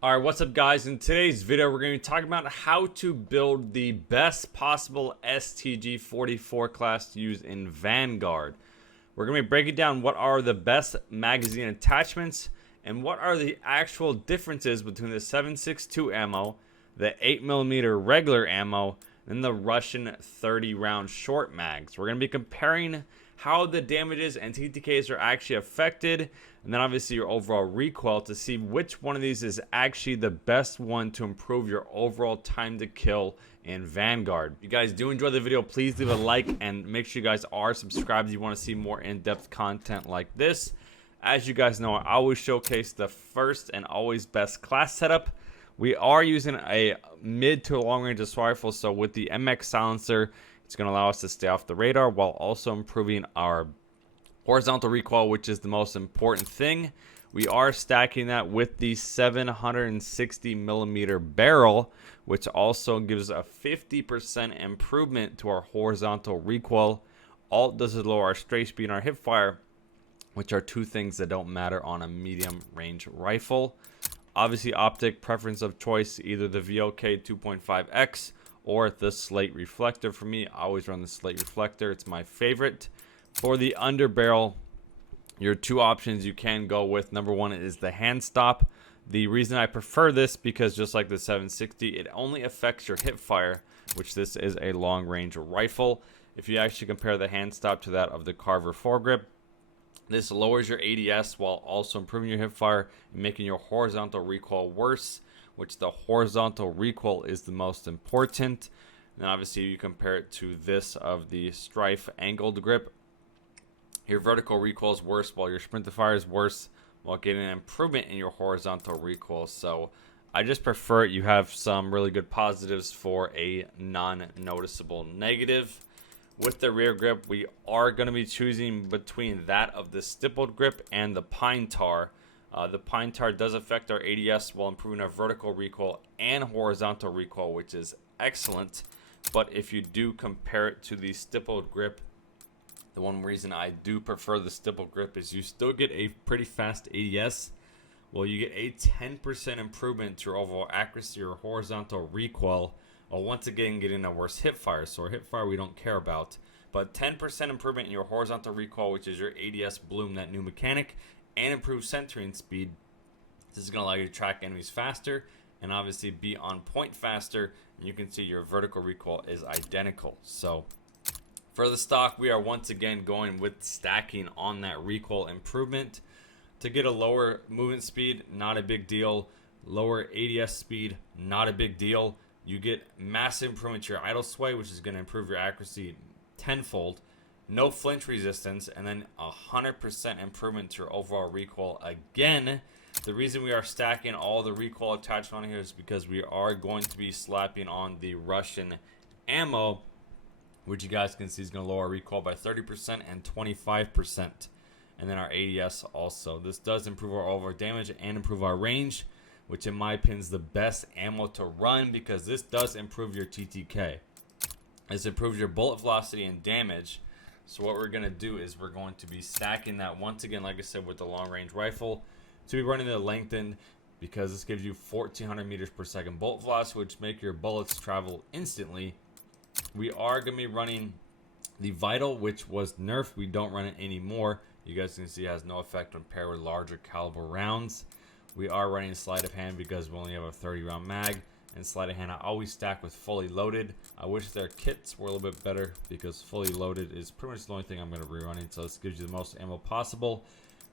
Alright, what's up guys? In today's video we're going to be talking about how to build the best possible STG-44 class to use in Vanguard. We're going to be breaking down what are the best magazine attachments and what are the actual differences between the 7.62 ammo, the 8mm regular ammo, and the Russian 30 round short mags. We're going to be comparing how the damages and TTKs are actually affected, and then obviously your overall recoil to see which one of these is actually the best one to improve your overall time to kill in Vanguard. If you guys do enjoy the video, please leave a like and make sure you guys are subscribed if you want to see more in-depth content like this. As you guys know, I always showcase the first and always best class setup. We are using a mid to long range assault rifle, so with the MX silencer, it's going to allow us to stay off the radar while also improving our horizontal recoil, which is the most important thing. We are stacking that with the 760mm barrel, which also gives a 50% improvement to our horizontal recoil. All it does is lower our straight speed and our hip fire, which are two things that don't matter on a medium range rifle. Obviously, optic preference of choice, either the VLK 2.5X or the slate reflector. For me, I always run the slate reflector. It's my favorite. For the underbarrel, your two options you can go with. Number one is the hand stop. The reason I prefer this, because just like the 760, it only affects your hip fire, which this is a long range rifle. If you actually compare the hand stop to that of the Carver foregrip, this lowers your ADS while also improving your hip fire and making your horizontal recoil worse, which the horizontal recoil is the most important. And then obviously you compare it to this of the Strife angled grip. Your vertical recoil is worse while your sprint to fire is worse, while getting an improvement in your horizontal recoil. So I just prefer it. You have some really good positives for a non-noticeable negative. With the rear grip, we are going to be choosing between that of the stippled grip and the pine tar. The pine tar does affect our ADS while improving our vertical recoil and horizontal recoil, which is excellent. But if you do compare it to the stippled grip, the one reason I do prefer the stippled grip is you still get a pretty fast ADS. Well, you get a 10% improvement to your overall accuracy or horizontal recoil, while once again getting a worse hip fire. So our hip fire we don't care about, but 10% improvement in your horizontal recoil, which is your ADS bloom, that new mechanic, and improved centering speed. This is going to allow you to track enemies faster and obviously be on point faster, and you can see your vertical recoil is identical. So for the stock, we are once again going with stacking on that recoil improvement. To get a lower movement speed, not a big deal. Lower ADS speed, not a big deal. You get massive improvement to your idle sway, which is going to improve your accuracy tenfold. No flinch resistance, and then 100% improvement to your overall recoil. Again, the reason we are stacking all the recoil attachment on here is because we are going to be slapping on the Russian ammo, which you guys can see is going to lower recoil by 30% and 25%. And then our ADS also. This does improve our overall damage and improve our range, which in my opinion is the best ammo to run, because this does improve your TTK. This improves your bullet velocity and damage. So what we're going to do is we're going to be stacking that once again, like I said, with the long range rifle, to be running the lengthened, because this gives you 1400 meters per second bullet velocity, which make your bullets travel instantly. We are going to be running the Vital, which was nerfed. We don't run it anymore. You guys can see it has no effect when paired with larger caliber rounds. We are running sleight of hand because we only have a 30 round mag, and sleight of hand I always stack with fully loaded. I wish their kits were a little bit better, because fully loaded is pretty much the only thing I'm going to be running. So this gives you the most ammo possible.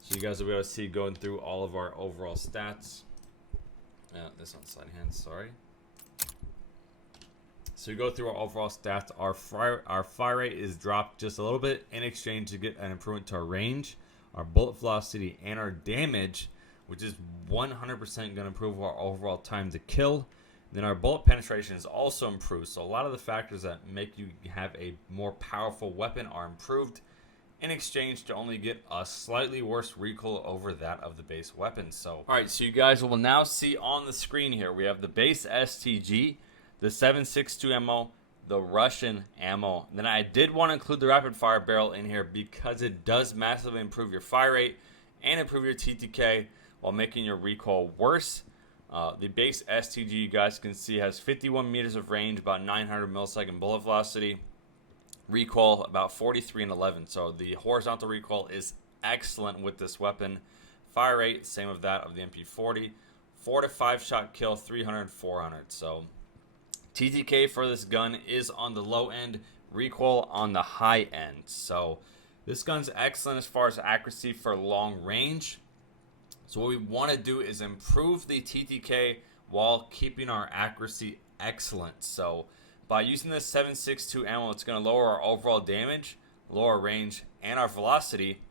So you guys will be able to see going through all of our overall stats. This one's sleight of hand, sorry. So you go through our overall stats. Our fire rate is dropped just a little bit in exchange to get an improvement to our range, our bullet velocity, and our damage, which is 100% going to improve our overall time to kill. Then our bullet penetration is also improved. So a lot of the factors that make you have a more powerful weapon are improved in exchange to only get a slightly worse recoil over that of the base weapon. So, all right, so you guys will now see on the screen here, we have the base STG, the 7.62 ammo, the Russian ammo. Then I did want to include the rapid fire barrel in here because it does massively improve your fire rate and improve your TTK while making your recoil worse. The base STG, you guys can see, has 51 meters of range, about 900 millisecond bullet velocity. Recoil about 43 and 11. So the horizontal recoil is excellent with this weapon. Fire rate, same of that of the MP40. 4 to 5 shot kill, 300 and 400. So TTK for this gun is on the low end, recoil on the high end. So this gun's excellent as far as accuracy for long range. So what we want to do is improve the TTK while keeping our accuracy excellent. So by using this 7.62 ammo, it's going to lower our overall damage, lower range, and our velocity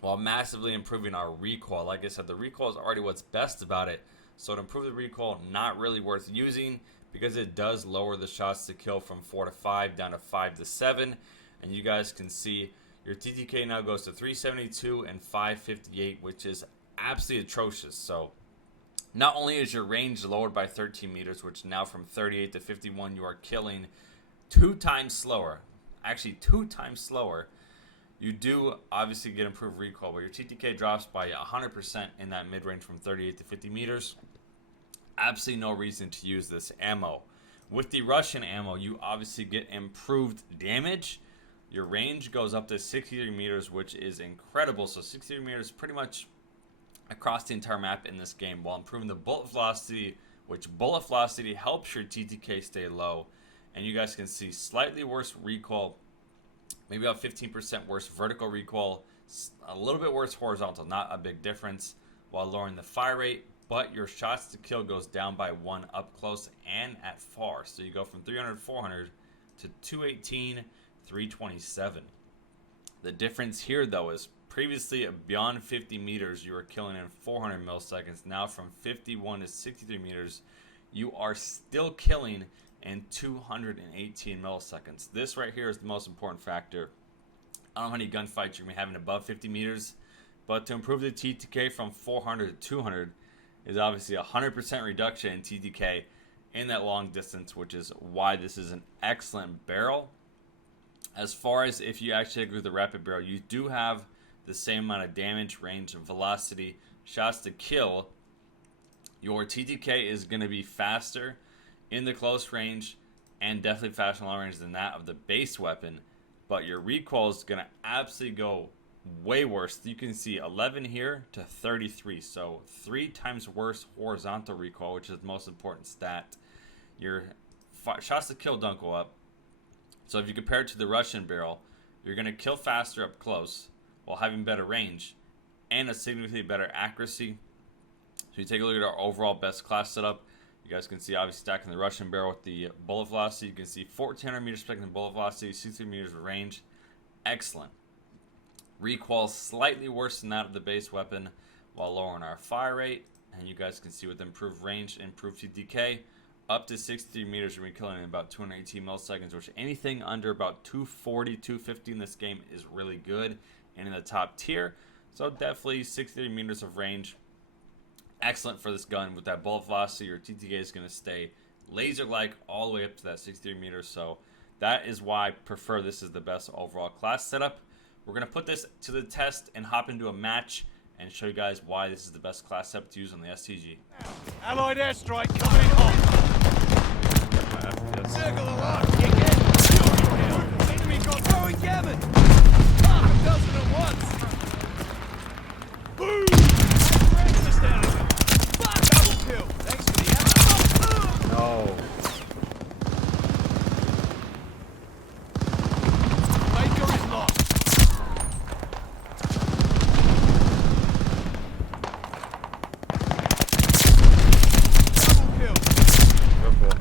while massively improving our recoil. Like I said, the recoil is already what's best about it. So to improve the recoil, not really worth using because it does lower the shots to kill from 4 to 5 down to 5 to 7. And you guys can see your TTK now goes to 372 and 558, which is absolutely atrocious. So not only is your range lowered by 13 meters, which now from 38 to 51 you are killing 2 times slower, actually 2 times slower. You do obviously get improved recoil, but your TTK drops by 100% in that mid-range from 38 to 50 meters. Absolutely no reason to use this ammo. With the Russian ammo, you obviously get improved damage. Your range goes up to 63 meters, which is incredible. So 63 meters pretty much across the entire map in this game, while improving the bullet velocity, which bullet velocity helps your TTK stay low. And you guys can see slightly worse recoil, maybe about 15% worse vertical recoil, a little bit worse horizontal, not a big difference, while lowering the fire rate, but your shots to kill goes down by 1 up close and at far. So you go from 300, 400 to 218, 327. The difference here though is previously beyond 50 meters you were killing in 400 milliseconds. Now from 51 to 63 meters you are still killing in 218 milliseconds. This right here is the most important factor. I don't know how many gunfights you're going to be having above 50 meters, but to improve the TTK from 400 to 200 is obviously a 100% reduction in TTK in that long distance, which is why this is an excellent barrel. As far as if you actually agree with the rapid barrel, you do have the same amount of damage, range, and velocity, shots to kill. Your TTK is going to be faster in the close range and definitely faster in long range than that of the base weapon, but your recoil is going to absolutely go way worse. You can see 11 here to 33, so 3 times worse horizontal recoil, which is the most important stat. Your shots to kill don't go up. So if you compare it to the Russian barrel, you're going to kill faster up close while having better range and a significantly better accuracy. So you take a look at our overall best class setup. You guys can see obviously stacking the Russian barrel with the bullet velocity. You can see 1400 meters per second bullet velocity, 63 meters of range. Excellent. Recoil slightly worse than that of the base weapon while lowering our fire rate. And you guys can see with improved range, improved TTK, up to 63 meters, we're killing in about 218 milliseconds, which anything under about 240, 250 in this game is really good and in the top tier. So definitely 63 meters of range. Excellent for this gun. With that bullet velocity, your TTK is going to stay laser-like all the way up to that 63 meters. So that is why I prefer this as the best overall class setup. We're going to put this to the test and hop into a match and show you guys why this is the best class setup to use on the STG. Allied airstrike coming hot. Circle the one. Kick it. Enemy got throwing gammon. Half a dozen at once. Boom. Breakfast out of it. Double kill. Thanks for the ammo. No. Baker is lost. Double kill. Careful.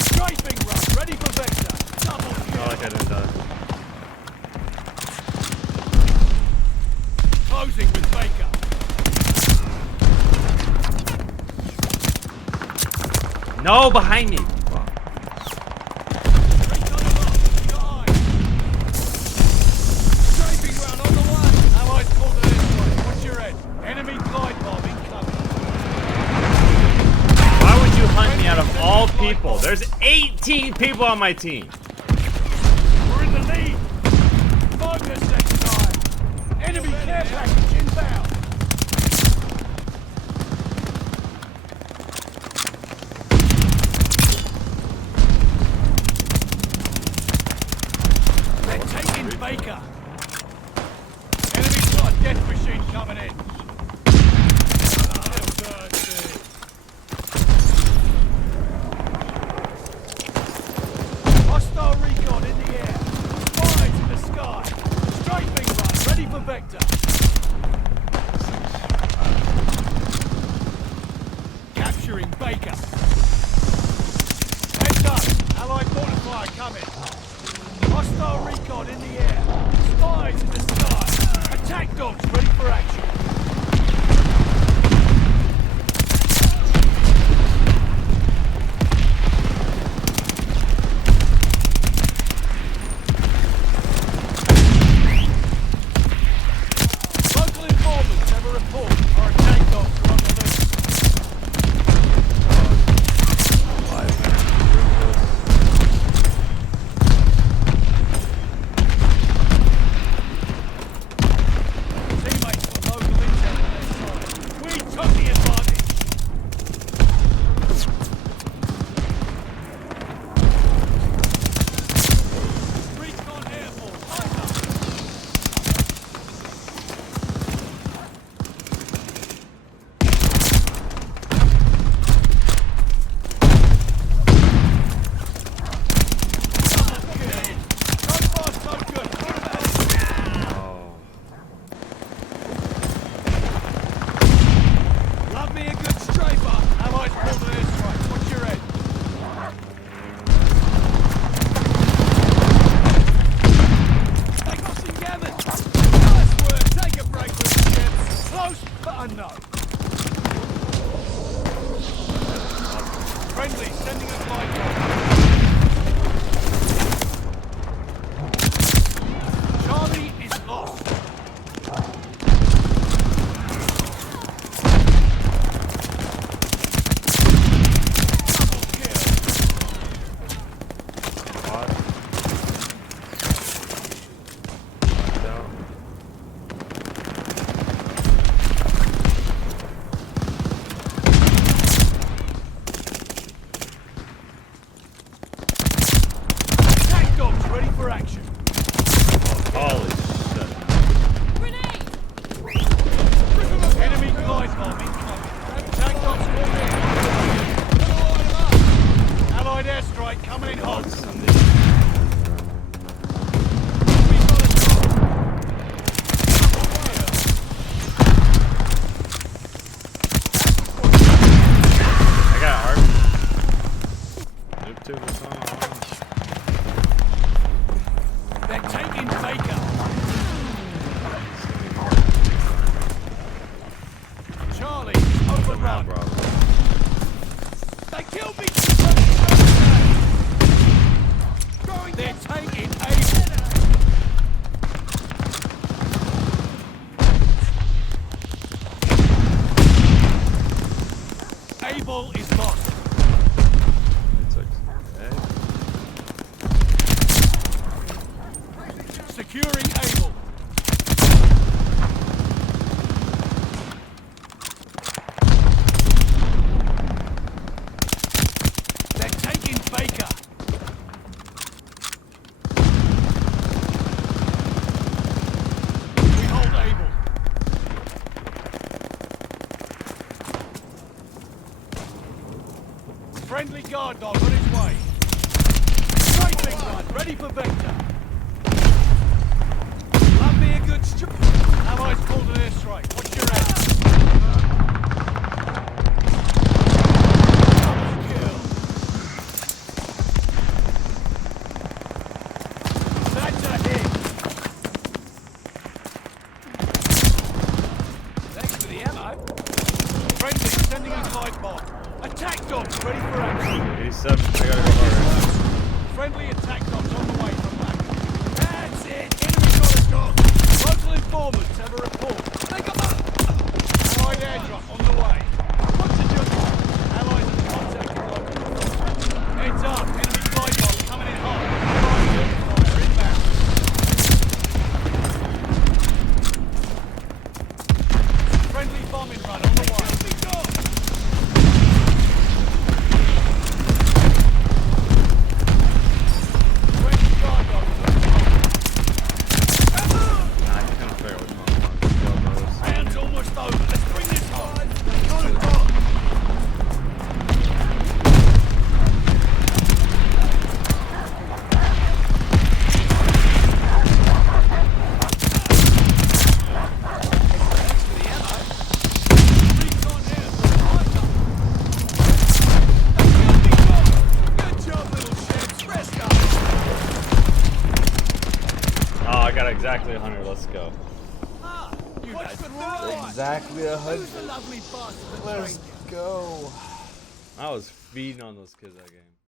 Strafing run, ready for Vector. Double kill. I like I didn't die. Closing with Baker. No, behind me. Strafing run on the one. Allies pulled an airstrike. Watch your head. Enemy glide bomb incoming. Why would you hunt me out of all people? There's 18 people on my team. lead! Focus next time! Enemy care package inbound! They're taking Baker! Enemy's got a death machine coming in! Hostile recon in the air! Spies in the sky! Strafing run, ready for Vector! Capturing Baker! Heads up! Allied mortar coming! Hostile recon in the air! Spies in the sky! Attack dogs ready for action! Local informants have a report. Our attack dogs are on the loose. Teammates got local intel on their side. We took the advantage. Recon Air Force, line up. So far, so good. Love me a good strafer. Allies pulled an airstrike. Watch your head. They got some gammon. Nice work. Take a break with the ships. Close, but unknown. Friendly, sending a flight. Charlie is lost. Double kill. Attack dogs ready for action. Holy shit. Enemy glide bomb incoming. Attack dogs called in. Allied airstrike coming in hot. We got a drop. I got arc. Nuke tube is on. They're taking Baker. Charlie, overrun. Bro. They killed me. They're taking Able. Able is lost. Securing Able. They're taking Baker. We hold Able. Friendly guard dog on its way. Strafing run, ready for Vector. Love me a good Allies called an airstrike. Watch your head. Double kill. That's a hit. Thanks for the ammo. Friendly sending a glide bomb. Attack dogs ready for action. 87. I gotta go hard. Friendly attack dogs on the way from exactly 100. Let's go. Ah, you that's right. Exactly Who's the lovely bastard that Let's trained you? go. I was feeding on those kids that game.